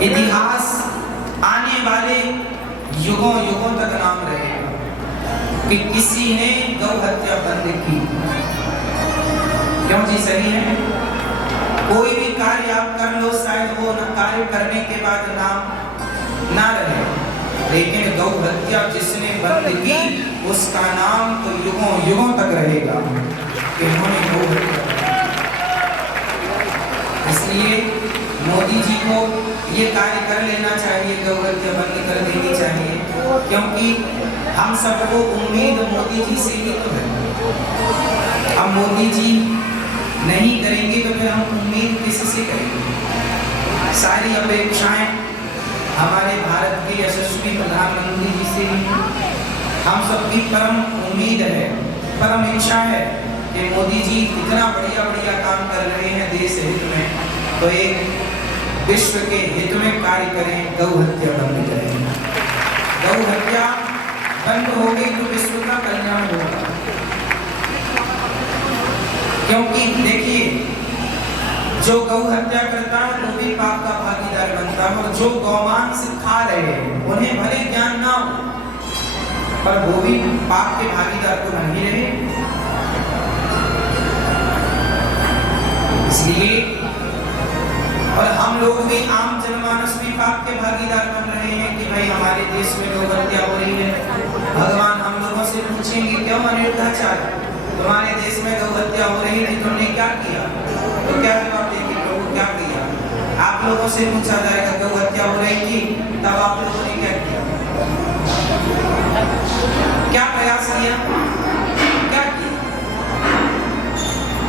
इतिहास आने वाले युगों युगों तक नाम रहेगा कि किसी ने गौ हत्या बंद की। क्यों जी? सही है। कोई भी कार्य आप कर लो, शायद वो कार्य करने के बाद नाम ना रहे, लेकिन गौ हत्या जिसने बंद की उसका नाम तो युगों युगों तक रहेगा कि उन्होंने गौ हत्या। इसलिए मोदी जी को ये कार्य कर लेना चाहिए, गौ हत्या बंद कर देनी चाहिए, क्योंकि हम सबको उम्मीद मोदी जी से ही तो है। अब मोदी जी नहीं करेंगे तो फिर हम उम्मीद किससे करेंगे? सारी अपेक्षाएं हमारे भारत के यशस्वी प्रधानमंत्री जी से ही। हम सबकी परम उम्मीद है, परम इच्छा है कि मोदी जी इतना बढ़िया बढ़िया काम कर रहे हैं देश हित में, तो एक विश्व के हित में कार्य करें, गौ हत्या बंद करें। गौ हत्या बंद हो गई तो विश्व का कल्याण होगा। क्योंकि देखिए, जो गौ हत्या करता है वो भी पाप का भागीदार बनता है, और जो गौमांस खा रहे हैं उन्हें भले ज्ञान ना हो पर वो भी पाप के भागीदार तो बन ही रहे। इसलिए और हम लोग भी, आम जनमानस भी पाप के भागीदार बन रहे हैं कि भाई हमारे देश में गौ हत्या हो रही है। भगवान हम लोगों से पूछेंगे, क्यों अनिरुद्धाचार्य तुम्हारे देश में गौ हत्या हो रही थी, तुमने क्या किया? तो क्या जवाब देंगे? प्रभु क्या किया? आप लोगों से पूछा जाएगा गौ हत्या हो रही थी, तब आप लोगों ने क्या किया? क्या प्रयास किया? क्या किया?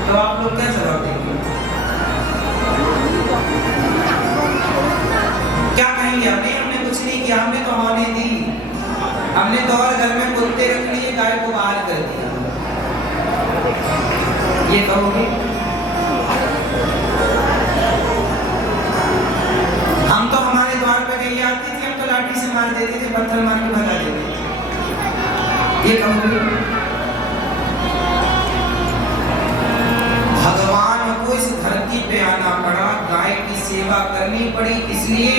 तो आप लोग क्या जवाब देंगे? क्या कहेंगे? हमने कुछ नहीं किया, हमने तो होने दी, हमने तो और घर में कुत्ते रख लिए, गाय को बाहर कर दिया, ये कहोगे? हम तो हमारे द्वार पे गई आती थी, हम तो लाठी से मार देते थे, पत्थर मार के भगा देते थे, ये कहोगे? भगवान को इस धरती पे आना पड़ा, गाय की सेवा करनी पड़ी, इसलिए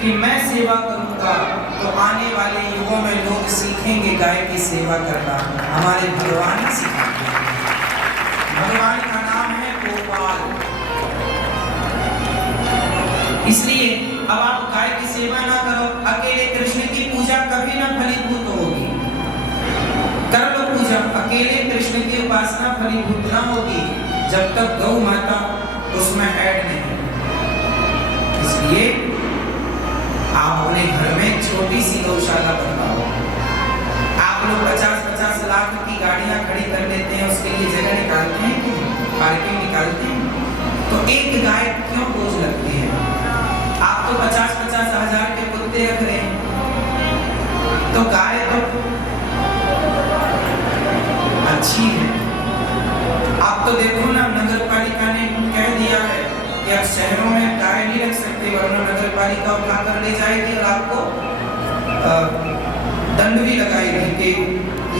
कि मैं सेवा करूंगा तो आने वाले युगों में लोग सीखेंगे गाय की सेवा करना। हमारे भगवान ने सिखाया। भगवान का नाम है गोपाल। इसलिए अब आप गाय की सेवा ना करो, अकेले कृष्ण की पूजा कभी ना फलीभूत होगी। कर लो पूजा, अकेले कृष्ण की उपासना फलीभूत ना होगी जब तक गौ माता उसमें ऐड नहीं। इसलिए आप अपने घर में छोटी सी गौशाला बनवाओ। आप लोग 50-50 लाख की गाड़ियां खड़ी कर लेते हैं, उसके लिए जगह निकालते हैं कि पार्किंग निकालते हैं, तो एक गाय क्यों बोझ लगती है? आप तो 50-50 हजार के कुत्ते रख रहे हैं, तो गाय तो अच्छी है। आप तो देखो ना, नगर पालिका ने कह दिया है कि अब शहरों में गाय नहीं रख सकते, वरना नगर पालिका उठा कर ले जाएगी और आपको दंड भी लगाएगी कि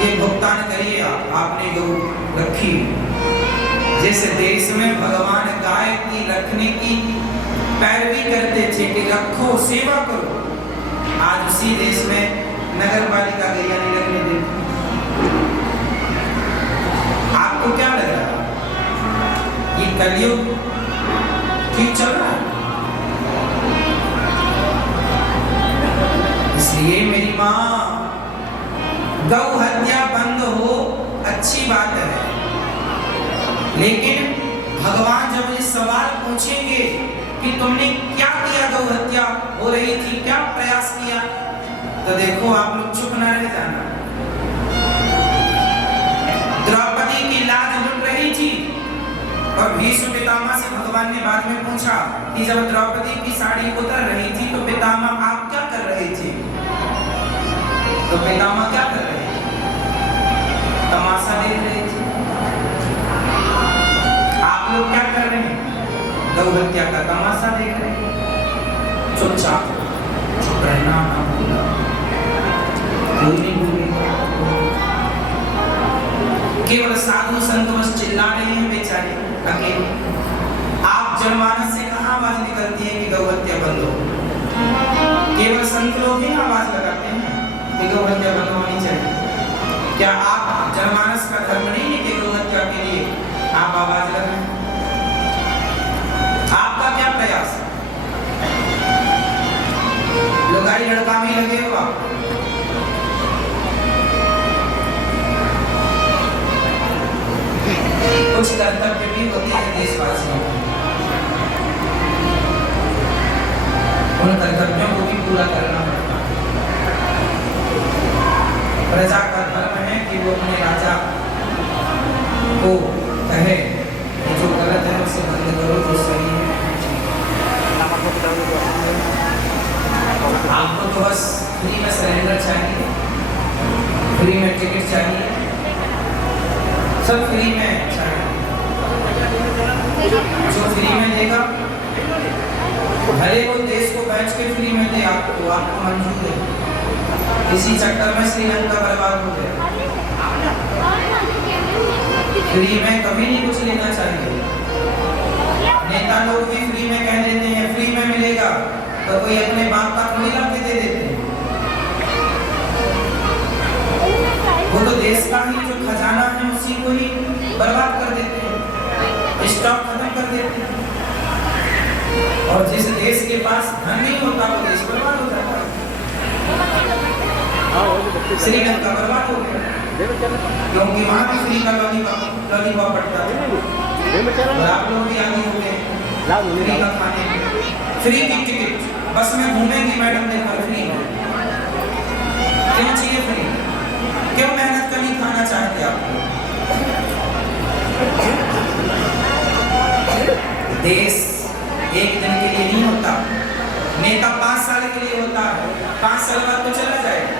ये भुगतान करिए, आपने गौ रखी। जिस देश में भगवान गाय की रखने की पैरवी करते थे कि रखो, सेवा करो, आज उसी देश में नगर पालिका गैया नहीं रखने देती। आपको क्या लग रहा है? ये कलयुग ठीक चल रहा है? इसलिए मेरी माँ, गौ हत्या बंद हो अच्छी बात है, लेकिन भगवान जब ये सवाल पूछेंगे कि तुमने क्या किया, गौ हत्या हो रही थी, क्या प्रयास किया, तो देखो आप लोग चुप ना रह जाना। द्रौपदी की लाज लुट रही थी और भीष्म पितामह से भगवान ने बाद में पूछा कि जब द्रौपदी की साड़ी उतर रही थी तो पितामह आप क्या कर रहे थे? तो पितामह क्या कर रहे थे? तमाशा देख रहे थे। आप लोग क्या कर रहे हैं? गौ हत्या का तमाशा देख रहे हैं। चुपचाप, चुप रहना, ना बोलना, कोई नहीं बोलेगा। केवल साधु संत बस चिल्ला रहे हैं बेचारे अकेले। आप जनमानस से कहाँ आवाज निकलती है कि गौ हत्या बंद हो? संत लोग ही आवाज लगाते हैं कि गौ हत्या बंद होनी चाहिए। क्या आप जनमानस का धर्म नहीं है कि गौ हत्या के लिए आप आवाज लगाएं? आपका क्या प्रयास? लुगाई लड़का में लगे हो आप? कुछ कर्तव्य भी होती है देशवासियों को, उन कर्तव्यों को भी पूरा करना पड़ता है। प्रजा का धर्म है कि वो अपने राजा को कहे कि जो गलत है उसे बंद करो, जो सही है। आपको तो बस फ्री में सरेंडर चाहिए, फ्री में टिकट चाहिए, सब फ्री में चाहिए। जो फ्री में देगा भले वो देश को बेच के फ्री में दे आपको, आपको मंजूर है। इसी चक्कर में श्रीलंका बर्बाद हो गया। फ्री में कभी नहीं कुछ लेना चाहिए। नेता लोग भी फ्री में कह देते हैं फ्री में मिलेगा, तो कोई अपने बाप का थोड़ी ला के दे देते हैं। वो तो देश का ही जो खजाना है उसी को ही बर्बाद कर देते हैं, स्टॉक खत्म कर देते हैं। और जिस देश के पास धन नहीं होता वो देश बर्बाद हो जाता है। श्रीलंका बर्बाद हो गया क्योंकि वहां भी फ्री का लॉलीपॉप पड़ता है। और आप लोग भी आगे हो गए फ्री का खाने, फ्री की टिकट, बस में घूमेंगी मैडम दिन भर फ्री में। क्यों चाहिए फ्री? क्यों मेहनत कर नहीं खाना चाहते आप? देश एक दिन के लिए नहीं होता, नेता 5 साल के लिए होता है, 5 साल बाद तो चला जाएगा,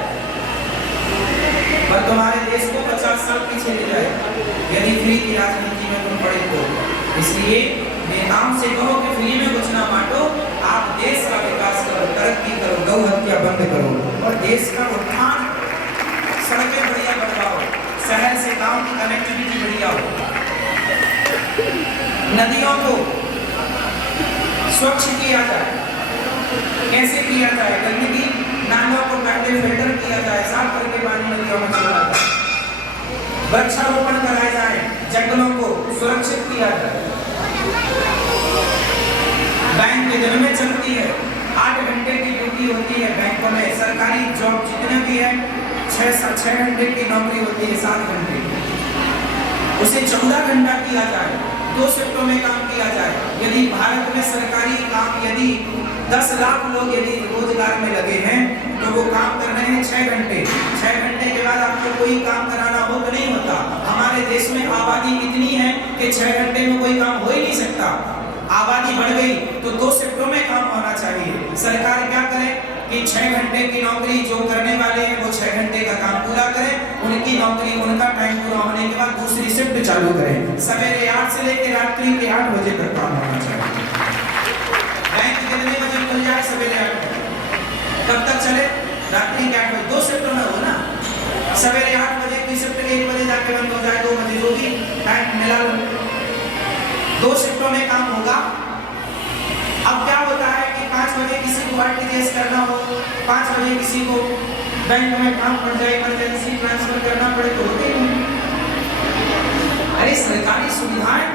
पर तुम्हारे देश को 50 साल पीछे ले जाएगा यदि फ्री की राजनीति में तुम पड़े तो। इसलिए नेताओं से कहो कि फ्री में कुछ ना बांटो, आप देश का विकास करो, तरक्की करो, गौ हत्या बंद करो और देश का उत्थान, सड़कें बढ़िया बनवाओ, शहर से गांव की कनेक्टिविटी बढ़िया हो, नदियों को स्वच्छ किया जाए। कैसे किया जाए? गंदगी नालों को पहले फिल्टर किया जाए, साफ करके पानी नदियों में छोड़ा जाए, वृक्षारोपण कराया जाए, जंगलों को सुरक्षित किया जाए। बैंक के दिन में चलती है, 8 घंटे की ड्यूटी होती है बैंकों में, सरकारी जॉब जितने भी है 6 घंटे की नौकरी होती है, 7 घंटे, उसे 14 घंटा किया जाए, 2 शिफ्टों में काम किया जाए। यदि भारत में सरकारी काम यदि 10 लाख लोग यदि रोजगार में लगे हैं तो वो काम कर रहे हैं 6 घंटे। 6 घंटे के बाद आपको कोई काम कराना हो तो नहीं होता। हमारे देश में आबादी इतनी है कि 6 घंटे में कोई काम हो ही नहीं सकता। आबादी बढ़ गई तो 2 शिफ्टों में काम होना चाहिए। सरकार क्या करे कि 6 घंटे की नौकरी जो करने वाले हैं वो 6 घंटे का काम पूरा करें, उनकी नौकरी उनका टाइम पूरा होने के बाद दूसरी शिफ्ट चालू करें। सवेरे 8 से लेकर रात्रि के 8 बजे तक काम होना चाहिए। बैंक कितने बजे खुल जाए? सवेरे 8 बजे। कब तक चले? रात्रि के 8 बजे। 2 शिफ्ट में हो ना, सवेरे 8 बजे की शिफ्ट 1 बजे जाके बंद हो जाए, 2 बजे जो भी टाइम मिला 2 शिफ्टों में काम होगा। अब क्या होता है कि 5 बजे किसी को आरटीजीएस करना हो, 5 बजे किसी को बैंक में काम पड़ जाए, इमरजेंसी ट्रांसफर करना पड़े तो होते ही नहीं। अरे सरकारी सुविधाएं,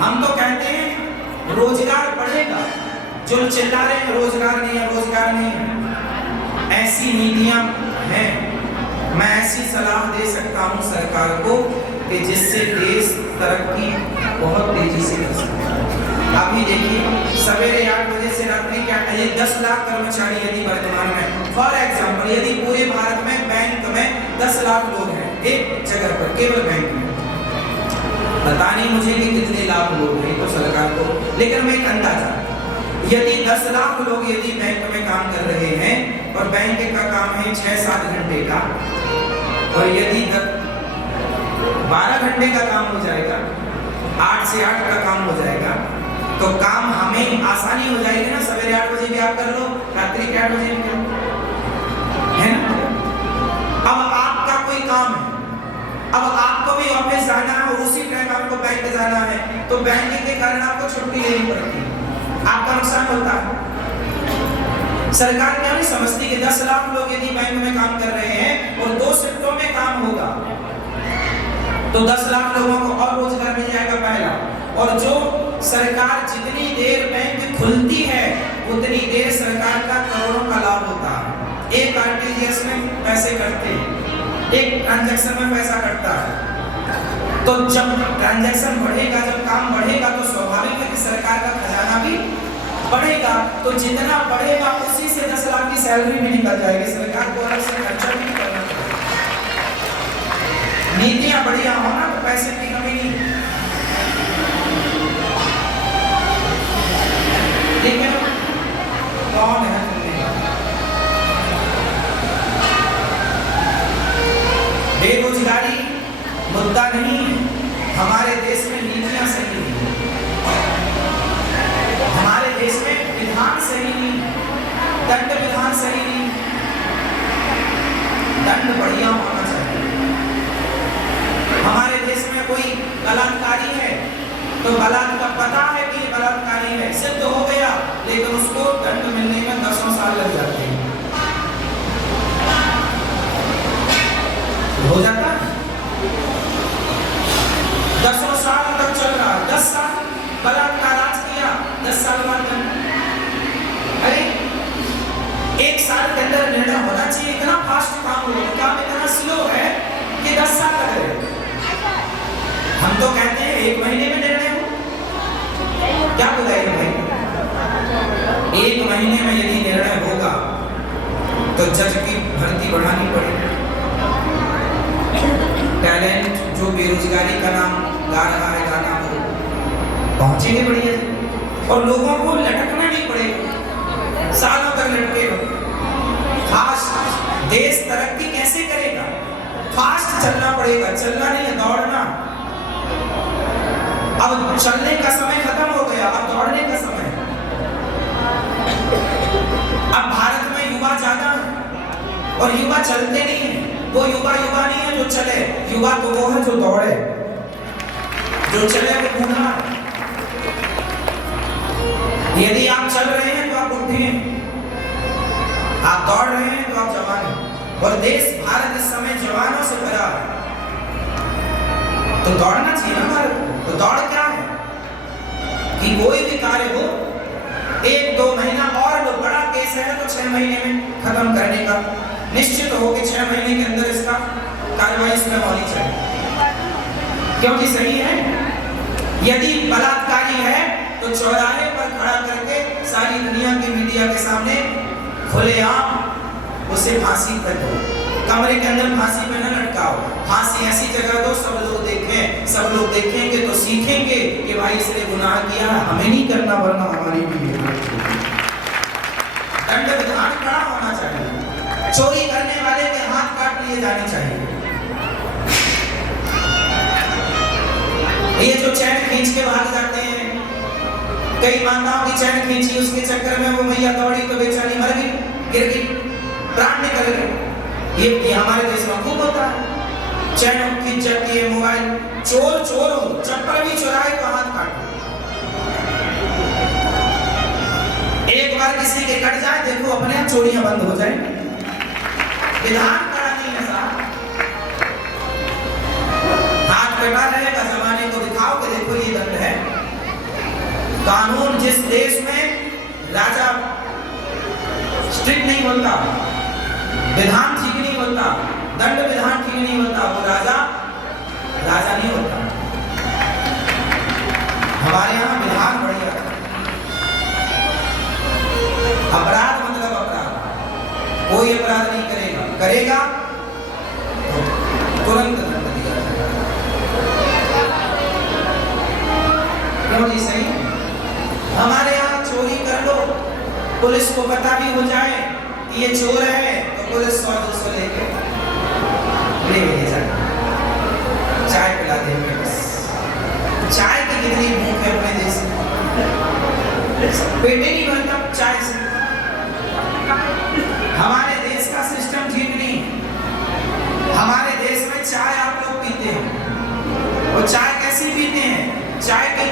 हम तो कहते हैं रोजगार बढ़ेगा, जो चिल्ला रहे हैं रोजगार नहीं है, रोजगार नहीं है, ऐसी नीतियां हैं। मैं ऐसी सलाह दे सकता हूं सरकार को कि जिससे देश तरक्की बहुत तेजी से कर सके। अभी देखिए सवेरे 8 बजे से रात्रि के 8 बजे 10 लाख कर्मचारी यदि वर्तमान में, फॉर एग्जाम्पल यदि पूरे भारत में बैंक में 10 लाख लोग हैं एक जगह पर, केवल बैंक में, पता नहीं मुझे कि कितने लाख लोग हैं तो सरकार को, लेकिन मैं एक अंदाजा, यदि 10 लाख लोग यदि बैंक में काम कर रहे हैं और बैंक का काम है 6-7 घंटे का, और यदि 12 घंटे का काम हो जाएगा, 8 से 8 का काम हो जाएगा, तो काम हमें आसानी हो जाएगी ना। सवेरे 8 बजे भी आप कर लो, रात्रि के 8 बजे भी कर लो, है ना। अब आपका कोई काम है, अब आपको भी ऑफिस जाना है और उसी टाइम आपको बैंक जाना है, तो बैंक के कारण आपको छुट्टी लेनी पड़ती है, आपका नुकसान होता है। सरकार क्या नहीं समझती कि 10 लाख लोग यदि बैंक में काम कर रहे हैं और 2 शिफ्टों में काम होगा तो 10 लाख लोगों को और रोजगार मिल जाएगा पहला। और जो सरकार जितनी देर बैंक खुलती है उतनी देर सरकार का करोड़ों का लाभ होता है। एक आरटीजीएस में पैसे कटते हैं, एक ट्रांजैक्शन में पैसा कटता है। तो जब ट्रांजैक्शन बढ़ेगा, जब काम बढ़ेगा तो स्वाभाविक है कि सरकार का खजाना भी बढ़ेगा। तो जितना बढ़ेगा उसी से 10 लाख की सैलरी भी निकल जाएगी, सरकार को अलग से खर्चा भी नहीं करना पड़ेगा। नीतियां बढ़िया हो ना तो पैसे की कमी नहीं। लेकिन कौन है बेरोजगारी मुद्दा नहीं है, हमारे देश में नीतियां सही नहीं है, हमारे देश में विधान सही नहीं, दंड विधान सही नहीं। दंड बढ़िया होना चाहिए। हमारे देश में कोई बलात्कारी है तो बलात्कार पता है कि ये बलात्कारी है, सिद्ध हो गया, लेकिन उसको दंड मिलने में 10 साल लग जाते हैं। हो जाता है 10 साल तक चल रहा, 10 साल बलात्कार आज किया, 10 साल बाद दंड। अरे 1 साल के अंदर निर्णय होना चाहिए। इतना फास्ट काम हो रहा है, काम इतना स्लो है कि 10 साल लग रहे। हम तो कहते हैं 1 महीने में निर्णय हो। क्या बताइए भाई, 1 महीने में यदि निर्णय होगा तो जज की भर्ती बढ़ानी पड़ेगी। टैलेंट जो बेरोजगारी का नाम गा रहा है गाना वो पहुंचेंगे बढ़िया और लोगों को लटकना नहीं पड़ेगा, सालों तक लटकेगा। फास्ट देश तरक्की कैसे करेगा? फास्ट चलना पड़ेगा, चलना नहीं है दौड़ना। अब चलने का समय खत्म हो गया, अब दौड़ने का समय। अब भारत में युवा ज्यादा है और युवा चलते नहीं है। वो युवा नहीं है जो चले, युवा तो वो है जो दौड़े, जो चले वो बूढ़ा। यदि आप चल रहे हैं तो आप बुढ़े हैं, आप दौड़ रहे हैं तो आप जवान हैं। और देश भारत इस समय जवानों से भरा है, तो दौड़ना चाहिए ना भारत को। तो दौड़ क्या है कि कोई भी कार्य हो 1-2 महीना और जो बड़ा केस है तो 6 महीने में खत्म करने का निश्चित हो कि 6 महीने के अंदर इसका कार्रवाई इसमें होनी चाहिए। क्योंकि सही है, यदि बलात्कारी है तो चौराहे पर खड़ा करके सारी दुनिया की मीडिया के सामने खुलेआम उसे फांसी पर दो, कमरे के अंदर फांसी पे न लटकाओ। फांसी ऐसी जगह दो सब लोग देखें, सब लोग देखेंगे तो सीखेंगे कि भाई इसने गुनाह किया, हमें नहीं करना वरना हमारी भी दंड विधान कड़ा होना चाहिए। चोरी करने वाले के हाथ काट लिए जाने चाहिए। ये जो चैन खींच के भाग जाते हैं, कई माताओं की चैन खींची, उसके चक्कर में वो मैया दौड़ी तो बेचारी मर गई, गिर गई, प्राण निकल गए। ये हमारे देश में खूब होता है। चैन खींच जाती है, मोबाइल, चोर हो, चप्पल भी चुराए तो हाथ काटो। एक बार किसी के कट जाए देखो अपने आप चोरियां बंद हो जाए। विधान करा नहीं है साहब। हाथ कटा रहेगा, जमाने को दिखाओ कि देखो ये दंड है। कानून जिस देश में राजा स्ट्रिक्ट नहीं होता, विधान ठीक नहीं होता, दंड विधान ठीक नहीं होता, वो राजा नहीं होता। हमारे यहाँ विधान बढ़िया, अपराध मतलब अपराध, कोई अपराध नहीं करेगा तो तुरंत दंड दिया जाएगा। क्यों जी? सही है। हमारे यहाँ चोरी कर लो, पुलिस को पता भी हो जाए कि ये चोर है तो पुलिस 100-200 लेके ले जाए, चाय पिला देंगे। बस चाय की कितनी भूख है अपने देश में, पेट नहीं भरता चाय से। हमारे देश का सिस्टम ठीक नहीं। हमारे देश में चाय आप लोग पीते हैं, और चाय कैसी पीते हैं? चाय के